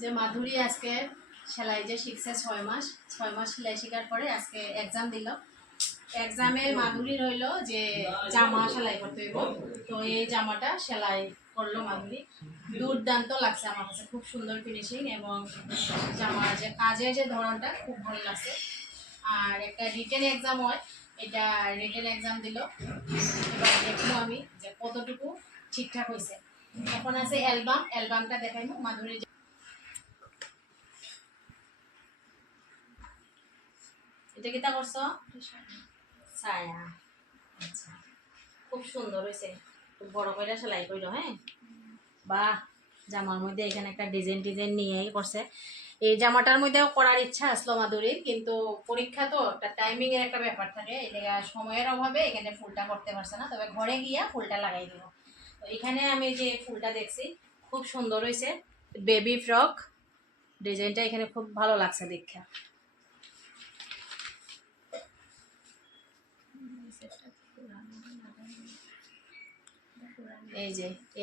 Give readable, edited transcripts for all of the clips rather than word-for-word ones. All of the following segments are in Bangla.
যে মাধুরী আজকে সেলাই যে শিখছে 6 মাস, 6 মাস সেলাই শেখার পরে আজকে এক্সাম দিল। এক্সামে মাধুরীর হইলো যে জামা সেলাই করতে হইব। তো এই জামাটা সেলাই করলো মাধুরী। দুর্দান্ত লাগছে আমার কাছে, খুব সুন্দর ফিনিশিং এবং জামার যে কাজের যে ধরনটা খুব ভালো লাগছে। আর একটা রিটেন এক্সাম হয়, এটা রিটেন এক্সাম দিল। এবার দেখবো আমি যে কতটুকু ঠিকঠাক হয়েছে। এখন আছে অ্যালবামটা দেখাইবো মাধুরী। এটা কিতা করছো? ছায়া। আচ্ছা, খুব সুন্দর হয়েছে। খুব বড় করে সেলাই করলো। হ্যাঁ, বাহ। জামার মধ্যে এখানে একটা ডিজাইন নিয়েই করছে। এই জামাটার মধ্যেও করার ইচ্ছা আসলো মাধুরীর, কিন্তু পরীক্ষা তো একটা টাইমিং এর একটা ব্যাপার থাকে, এটা সময়ের অভাবে এখানে ফুলটা করতে পারছে না। তবে ঘরে গিয়া ফুলটা লাগাই দিব। তো এখানে আমি যে ফুলটা দেখছি খুব সুন্দর হয়েছে, বেবি ফ্রক ডিজাইনটা এখানে খুব ভালো লাগছে দেখা।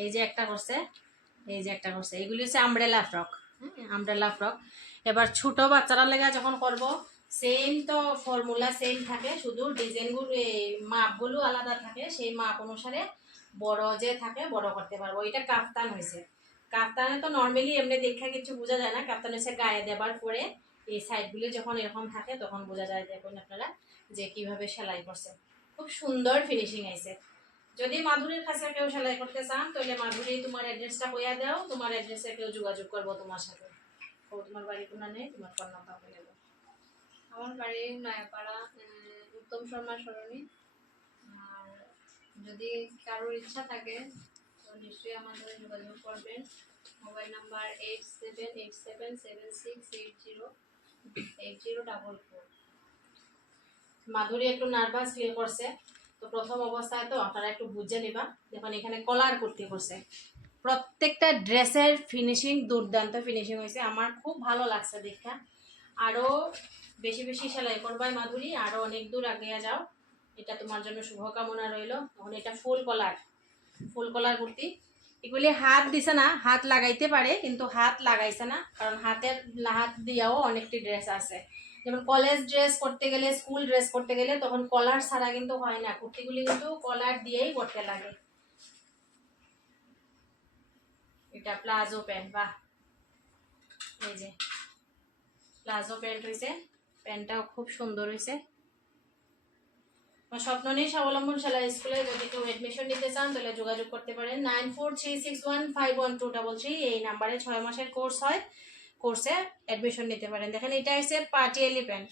এই যে একটা করছে, এগুলি হচ্ছে আমব্রেলা ফ্রক। Umbrella frock. এবার ছোট বাচ্চারা লেগে যখন করব, সেম তো ফর্মুলা সেম থাকে, শুধু ডিজাইনগুলো মাপগুলো আলাদা থাকে। সেই মাপ অনুসারে বড় যে থাকে বড় করতে পারবো। এটা কাফতান হয়েছে। কাফতানে তো নর্মালি এমনি দেখা কিছু বোঝা যায় না। কাফতান হচ্ছে গায়ে দেবার পরে এই সাইডগুলো যখন এরকম থাকে তখন বোঝা যায়, দেখুন আপনারা যে কিভাবে সেলাই করছে। খুব সুন্দর ফিনিশিং আছে। যদি মাধুরীর কাছে কেউ সেলাই করতে চান তাহলে মাধুরী তোমার অ্যাড্রেসটা কইয়া দাও, তোমার অ্যাড্রেসে কেউ যোগাযোগ করবো তোমার সাথে। ও তোমার বাড়ি কোনা নেই, তোমার ফোন নাম্বার বলে দাও। আমার বাড়ি নয়াপাড়া, উত্তম শর্মা সরণি। আর যদি কারোর ইচ্ছা থাকে তো নিশ্চয়ই আমার সাথে যোগাযোগ করবেন। Mobile number 878776808044। মাধুরী একটু নার্ভাস ফিল করছে, তো প্রথম অবস্থায় তো আপনারা একটু বুঝে নিবা। দেখুন এখানে কলার কুর্তি করছে। প্রত্যেকটা ড্রেসের ফিনিশিং দুর্দান্ত ফিনিশিং হয়েছে, আমার খুব ভালো লাগছে দেখা। আরও বেশি বেশি সেলাই করবাই মাধুরী, আরও অনেক দূর আগিয়ে যাও। এটা তোমার জন্য শুভকামনা রইল। তখন এটা ফুল কলার কুর্তি। এগুলি হাত দিছে না, হাত লাগাইতে পারে কিন্তু হাত লাগাইছে না, কারণ হাত দিয়াও অনেকটি ড্রেস আছে। যেমন কলেজ ড্রেস করতে গেলে, স্কুল ড্রেস করতে গেলে তখন কলার ছাড়া কিন্তু হয় না। কুর্তিগুলি কিন্তু কলার দিয়েই করতে লাগে। এটা প্লাজো প্যান্ট, বাহ। এই যে প্লাজো প্যান্ট হয়েছে, প্যান্টটাও খুব সুন্দর হয়েছে। স্বপ্ন নেই স্বাবলম্বন সেলাই স্কুলে যদি কেউ এডমিশন নিতে চান তাহলে যোগাযোগ করতে পারেন 9436151233। এই নাম্বারে 6 মাসের কোর্স হয়, কোর্সে অ্যাডমিশন নিতে পারেন। দেখেন এটা হচ্ছে পাটিয়ালি প্যান্ট।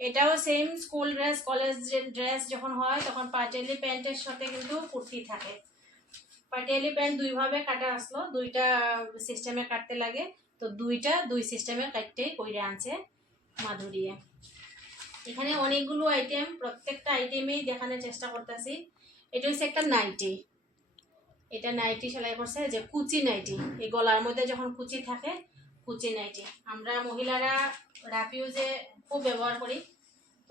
এটাও same school dress, college dress যখন হয় তখন পাটিয়ালি প্যান্টের সাথে কিন্তু কুর্তি থাকে। পাটিয়ালি প্যান্ট দুইভাবে কাটা আসলো, দুইটা সিস্টেমে কাটতে লাগে। তো দুই সিস্টেমে কাটতেই কইরে আনছে মাধুরীয়ে। এখানে অনেকগুলো আইটেম, প্রত্যেকটা আইটেমেই দেখানোর চেষ্টা করতেছি। এটা হচ্ছে একটা নাইটি। এটা নাইটি সেলাই করছে, যে কুচি নাইটি। এই গলার মধ্যে যখন কুচি থাকে, কুচি নাইটি আমরা মহিলারা রাফ ইউজে খুব ব্যবহার করি।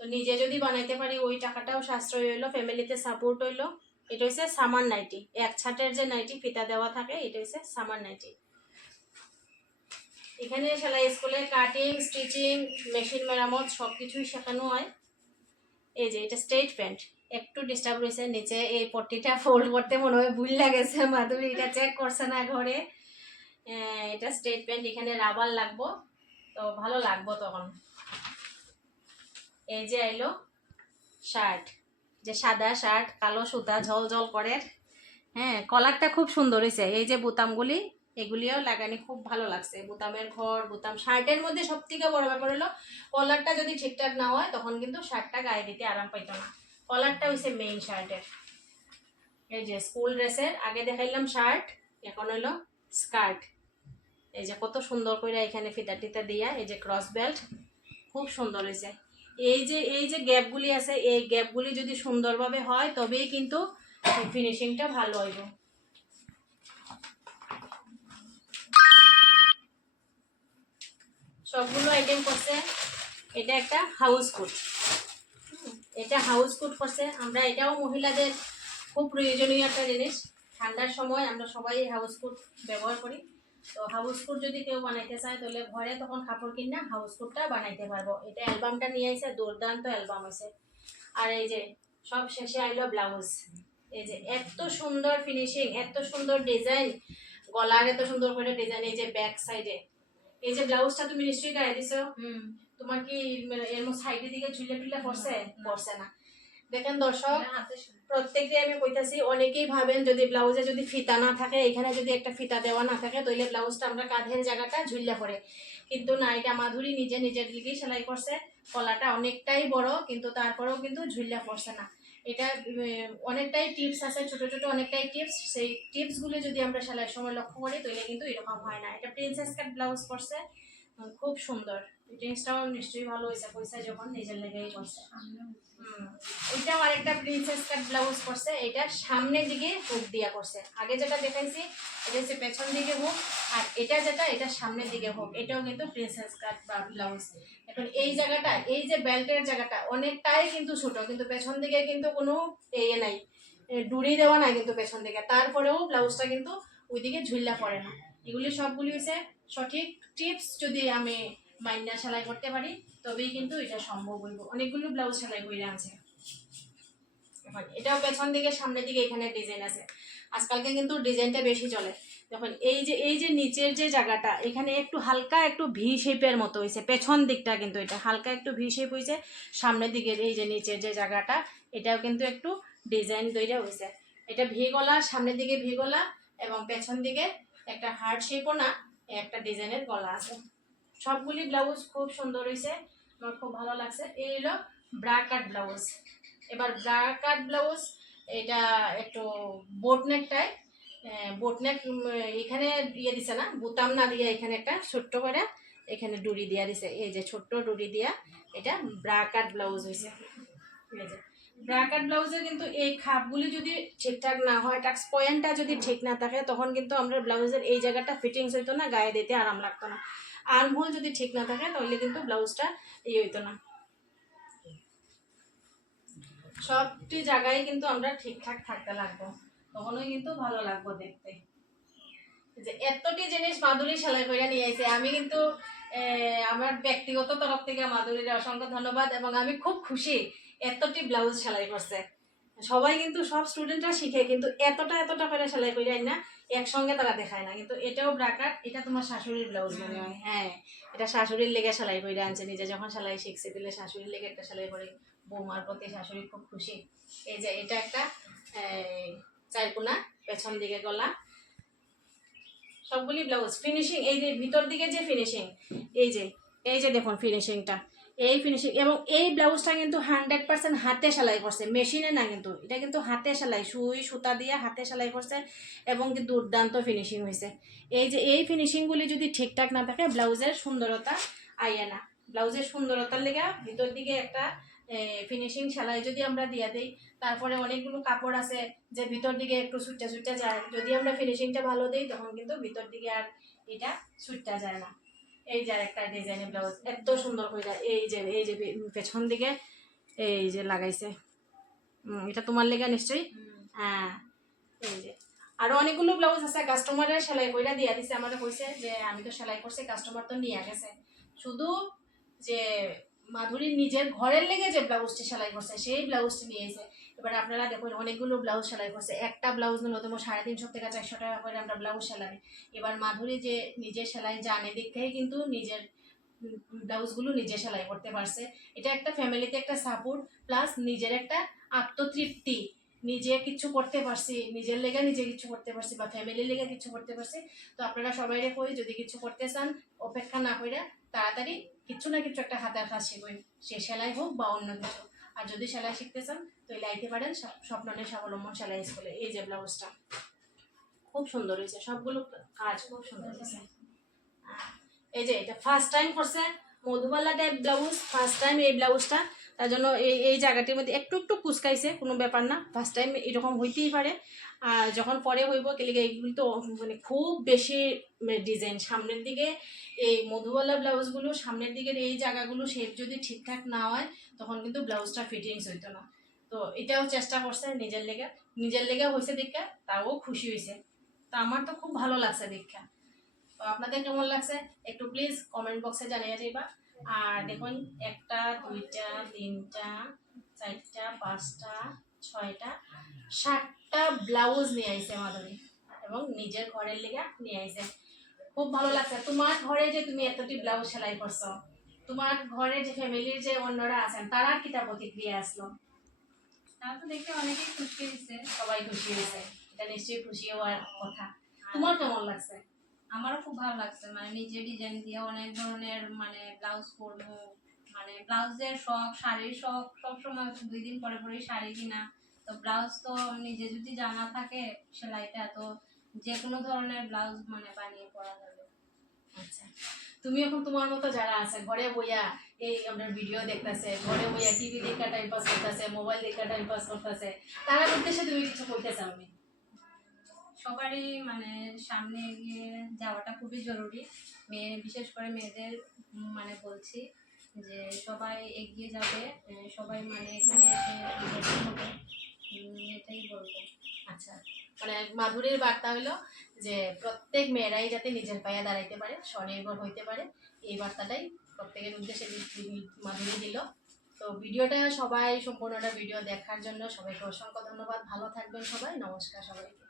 তো নিজে যদি বানাইতে পারি ওই টাকাটাও সাশ্রয় হইলো, ফ্যামিলিতে সাপোর্ট হইলো। এটা হচ্ছে সামার নাইটি, এক ছাটের যে নাইটি ফিতা দেওয়া থাকে, এটা হচ্ছে সামার নাইটি। এখানে সেলাই স্কুলে কাটিং, স্টিচিং, মেশিন মেরামত সব কিছুই শেখানো হয়। এই যে এটা স্ট্রেট প্যান্ট, একটু ডিস্টার্ব রয়েছে নিচে। এই পট্টিটা ফোল্ড করতে মনে হয় ভুল লাগেছে, মাধুরী এটা চেক করছে না ঘরে। এটা স্ট্রেট প্যান্ট, এখানে রাবার লাগবো, তো ভালো লাগবো তখন। এই যে আইলো শার্ট, যে সাদা শার্ট, কালো সুতা ঝল ঝল করে। হ্যাঁ, কলারটা খুব সুন্দর হয়েছে। এই যে বোতামগুলি, এগুলিও লাগানি খুব ভালো লাগছে। বোতামের ঘর, বোতাম। শার্টের মধ্যে সব থেকে বড় ব্যাপার হলো কলারটা যদি ঠিকঠাক না হয় তখন কিন্তু শার্টটা গায়ে দিতে আরাম পাইতো না। কলারটা হয়েছে মেইন শার্টের। এই যে স্কুল ড্রেসের আগে দেখাইলাম শার্ট, এখন হলো স্কার্ট। এই যে কত সুন্দর করে এখানে ফিতা টিতা দিয়া, এই যে ক্রস বেল্ট, খুব সুন্দর হয়েছে। এই যে গ্যাপগুলি আছে, এই গ্যাপগুলি যদি সুন্দরভাবে হয় তবেই কিন্তু ফিনিশিংটা ভালো হইব। সবগুলো আইটেম করছে। এটা একটা হাউস কোট, এটা হাউস কোট করছে। আমরা এটাও মহিলাদের খুব প্রয়োজনীয় একটা জিনিস। ঠান্ডার সময় আমরা সবাই হাউস কোট ব্যবহার করি। তো হাউস কোট যদি কেউ বানাইতে চায় তাহলে ঘরে তখন কাপড় কিনা হাউস কোটটা বানাইতে পারবো। এটা অ্যালবামটা নিয়ে আইছে, দুর্দান্ত অ্যালবাম আছে। আর এই যে সব শেষে আইলো ব্লাউজ। এই যে এত সুন্দর ফিনিশিং, এত সুন্দর ডিজাইন, গলার এত সুন্দর করে ডিজাইন। এই যে ব্যাক সাইডে এই যে ব্লাউজটা তুমি নিশ্চয়ই গায়ে দিছো, তোমার কি এর সাইডের দিকে ঝুলে টুলে পড়ছে? পড়ছে না। দেখেন দর্শক, প্রত্যেকটা আমি কইতাছি, অনেকেই ভাবেন যদি ব্লাউজে যদি ফিতা না থাকে, এখানে যদি একটা ফিতা দেওয়া না থাকে তাহলে ব্লাউজটা আমরা কাঁধের জায়গাটা ঝুললে পড়ে, কিন্তু না, এটা মাধুরী নিজের দিকেই সেলাই করছে। গলাটা অনেকটাই বড় কিন্তু তারপরেও কিন্তু ঝুললে পড়ছে না। এটা অনেকটাই টিপস আছে, ছোট ছোট অনেকটাই টিপস। সেই টিপসগুলো যদি আমরা সেলাইয়ের সময় লক্ষ্য করি তাহলে কিন্তু এরকম হয় না। এটা প্রিন্সেস কাট ব্লাউজ করছে, খুব সুন্দর। জিনিসটাও নিশ্চয়ই ভালো হয়েছে, পয়সা যখন নিজের লেগেই করছে। এটাও আরেকটা প্রিন্সেস কাট ব্লাউজ করছে, এটা সামনের দিকে হুক দিয়া করছে। আগে যেটা দেখাইছি এটা হচ্ছে পেছন দিকে হুক, আর এটা যেটা এটা সামনের দিকে হুক। এটাও কিন্তু প্রিন্সেস কাট ব্লাউজ। এখন এই জায়গাটা, এই যে বেল্টের জায়গাটা অনেকটাই কিন্তু ছোট, কিন্তু পেছন দিকে কিন্তু কোনো নাই, ডুরি দেওয়া নাই কিন্তু পেছন দিকে, তারপরেও ব্লাউজটা কিন্তু ওইদিকে ঝুল্লা পড়ে না। এগুলি সবগুলি হচ্ছে সঠিক টিপস, যদি আমি মাইন্ডা সেলাই করতে পারি তবেই কিন্তু এটা সম্ভব হইব। অনেকগুলো ব্লাউজ সেলাই করে আছে। এখন এটাও পেছন দিকে সামনের দিকে এখানে ডিজাইন আছে। আজকালকে কিন্তু ডিজাইনটা বেশি চলে। দেখুন এই যে নিচের যে জায়গাটা এখানে একটু হালকা একটু ভি শেপের মতো হয়েছে, পেছন দিকটা কিন্তু এটা হালকা একটু ভি শেপ হয়েছে। সামনের দিকের এই যে নিচের যে জায়গাটা এটাও কিন্তু একটু ডিজাইন তৈরি হয়েছে। এটা ভি গলা, সামনের দিকে ভি গলা এবং পেছন দিকে একটা হার্ট শেপও না, একটা ডিজাইনের গলা আছে। সবগুলি ব্লাউজ খুব সুন্দর হয়েছে, আমার খুব ভালো লাগছে। এই হলো ব্রা কাট ব্লাউজ। এবার ব্রা কাট ব্লাউজ, এটা একটু বোটনেক টাইপ, বোটনেক এখানে দিয়ে দিছে না, বুতাম না দিয়ে এখানে একটা ছোট্ট করে এখানে ডুরি দিয়া দিছে। এই যে ছোট্ট ডুরি দিয়া এটা ব্রা কাট ব্লাউজ হয়েছে। ঠিক আছে, ব্রা কাট ব্লাউজে কিন্তু এই খাপগুলি যদি ঠিকঠাক না হয়, টাক্স পয়েন্টটা যদি ঠিক না থাকে, তখন কিন্তু আমরা ব্লাউজের এই জায়গাটা ফিটিংস হইতো না, গায়ে দিতে আরাম লাগতো না। আর্মহোল যদি ঠিক না থাকে তাহলে কিন্তু ব্লাউজটা হইতো না। সবটি জায়গায় কিন্তু আমরা ঠিকঠাক থাকতে লাগবো, তখনই কিন্তু ভালো লাগবো দেখতে। যে এতটি জিনিস মাধুরী সেলাই করে নিয়ে আইছে, আমি কিন্তু আমার ব্যক্তিগত তরফ থেকে মাধুরীর অসংখ্য ধন্যবাদ, এবং আমি খুব খুশি এতটি ব্লাউজ সেলাই করছে। সবাই কিন্তু সব স্টুডেন্টরা শিখে, কিন্তু এতটা করে সেলাই করে আই না, একসঙ্গে তারা দেখায় না। কিন্তু এটাও ব্রাকাট, এটা তোমার শাশুড়ির ব্লাউজ মনে হয়। হ্যাঁ, এটা শাশুড়ির লেগে সেলাই করে আনছে, নিজে যখন সেলাই শিখছে দিলে শাশুড়ির লেগে একটা সেলাই করে। বৌমার প্রতি শাশুড়ি খুব খুশি। এই যে এটা একটা চারকোনা, পেছন দিকে গলা, সবগুলি ব্লাউজ ফিনিশিং। এই যে ভিতর দিকে যে ফিনিশিং, এই যে দেখুন ফিনিশিংটা, এই ফিনিশিং। এবং এই ব্লাউজটা কিন্তু 100% হাতে সেলাই করছে, মেশিনে না, কিন্তু এটা কিন্তু হাতে সেলাই, সুই সুতা দিয়ে হাতে সেলাই করছে, এবং কি দুর্দান্ত ফিনিশিং হয়েছে। এই যে এই ফিনিশিংগুলি যদি ঠিকঠাক না থাকে ব্লাউজের সুন্দরতা আইয়ে না। ব্লাউজের সুন্দরতার লেগে ভিতর দিকে একটা ফিনিশিং সেলাই যদি আমরা দিয়ে দিই, তারপরে অনেকগুলো কাপড় আছে যে ভিতর দিকে একটু ছুটটা যায়, যদি আমরা ফিনিশিংটা ভালো দিই তখন কিন্তু ভিতর দিকে আর এটা ছুটটা যায় না। এই যে একটা ডিজাইনের ব্লাউজ এত সুন্দর করে, এই যে পেছন দিকে এই যে লাগাইছে, এটা তোমার লেগে নিশ্চয়ই। হ্যাঁ, এই যে আরো অনেকগুলো ব্লাউজ আছে কাস্টমারের সেলাই কইরা দিয়া দিছে, আমাদের কইছে যে আমি তো সেলাই করছি, কাস্টমার তো নিয়ে গেছে। শুধু যে মাধুরীর নিজের ঘরের লেগে যে ব্লাউজটি সেলাই করছে সেই ব্লাউজটি নিয়েছে। এবার আপনারা দেখুন অনেকগুলো ব্লাউজ সেলাই করছে, একটা ব্লাউজ নিলে তোমার 350 থেকে 400 টাকা করে আমরা ব্লাউজ সেলাই। এবার মাধুরী যে নিজের সেলাই জানে দেখেই কিন্তু নিজের ব্লাউজগুলো নিজে সেলাই করতে পারছে। এটা একটা ফ্যামিলিতে একটা সাপোর্ট, প্লাস নিজের একটা আত্মতৃপ্তি, নিজে কিছু করতে পারছি, নিজের লেগে নিজে কিছু করতে পারছি, বা ফ্যামিলির লেগে কিছু করতে পারছি। তো আপনারা সবাই কই যদি কিছু করতে চান অপেক্ষা না করে তাড়াতাড়ি কিছু না কিছু একটা হাতের কাজ শিখুন, সে সেলাই হোক বা অন্য কিছু। আর যদি সেলাই শিখতে চান তাহলে আইতে পারেন স্বপ্ননের স্বাবলম্বন সেলাই স্কুলে। এই যে ব্লাউজটা খুব সুন্দর হয়েছে, সবগুলো কাজ খুব সুন্দর হয়েছে। এই যে এটা ফার্স্ট টাইম করছে Madhubala type blouse, first time এই ব্লাউজটা, তার জন্য এই জায়গাটির মধ্যে একটু কুচকাইছে, কোনো ব্যাপার না, ফার্স্ট টাইম এরকম হইতেই পারে। আর যখন পরে হইব কেলিকে এইগুলি তো মানে খুব বেশি ডিজাইন সামনের দিকে, এই মধুবালা ব্লাউজগুলো সামনের দিকের এই জায়গাগুলো শেপ যদি ঠিকঠাক না হয় তখন কিন্তু ব্লাউজটা ফিটিংস হইতো না। তো এটাও চেষ্টা করছে নিজের লেগে হয়েছে দীক্ষা, তাও খুশি হয়েছে। তা আমার তো খুব ভালো লাগছে দীক্ষা। তো আপনাদের কেমন লাগছে একটু প্লিজ কমেন্ট বক্সে জানিয়ে যাইবা। আর দেখুন 1টা 2টা 3টা 4টা 5টা 6টা 7টা ব্লাউজ নিয়ে আইছে মাধুরী এবং নিজের ঘরের লিগা নিয়ে আইছে। খুব ভালো লাগছে। তোমার ঘরে যে তুমি এতটি ব্লাউজ সেলাই করছো, তোমার ঘরে যে ফ্যামিলির যে অন্যরা আছেন তারা কিতা প্রতিক্রিয়া আসলো? তারা তো দেখে অনেকেই খুশি হয়েছে। সবাই খুশি হয়েছে, এটা নিশ্চয়ই খুশি হওয়ার কথা। তোমার কেমন লাগছে? আমারও খুব ভালো লাগছে, মানে নিজে ডিজাইন দিয়ে অনেক ধরনের মানে ব্লাউজ করবো, মানে ব্লাউজের শখ, শাড়ির শখ, সবসময় 2 দিন পরে পরে শাড়ি কিনা। তো ব্লাউজ তো নিজে যদি জানা থাকে সেলাইটা, তো যে কোনো ধরনের ব্লাউজ মানে বানিয়ে পরা যাবে। আচ্ছা, তুমি এখন তোমার মতো যারা আছে ঘরে বইয়া এই আমরা ভিডিও দেখতেছে, ঘরে বইয়া টিভি দেখা টাইম পাস করতেছে, মোবাইল দেখা টাইম পাস করতেছে, তার উদ্দেশ্যে তুমি কিছু বলতে চাও? আমি সবারই মানে সামনে এগিয়ে যাওয়াটা খুবই জরুরি। বিশেষ করে মেয়েদের মানে বলছি যে সবাই এগিয়ে যাবে, সবাই মানে এখানে এসে ভর্তি হবে, এটাই বলবো। আচ্ছা, মানে মাধুরীর বার্তা হলো যে প্রত্যেক মেয়েরাই যাতে নিজের পায়ে দাঁড়াইতে পারে, স্বনির্ভর হইতে পারে, এই বার্তাটাই প্রত্যেকের উদ্দেশ্যে মাধুরী দিল। তো ভিডিওটা সবাই সম্পূর্ণটা ভিডিও দেখার জন্য সবাইকে অসংখ্য ধন্যবাদ। ভালো থাকবেন সবাই, নমস্কার সবাইকে।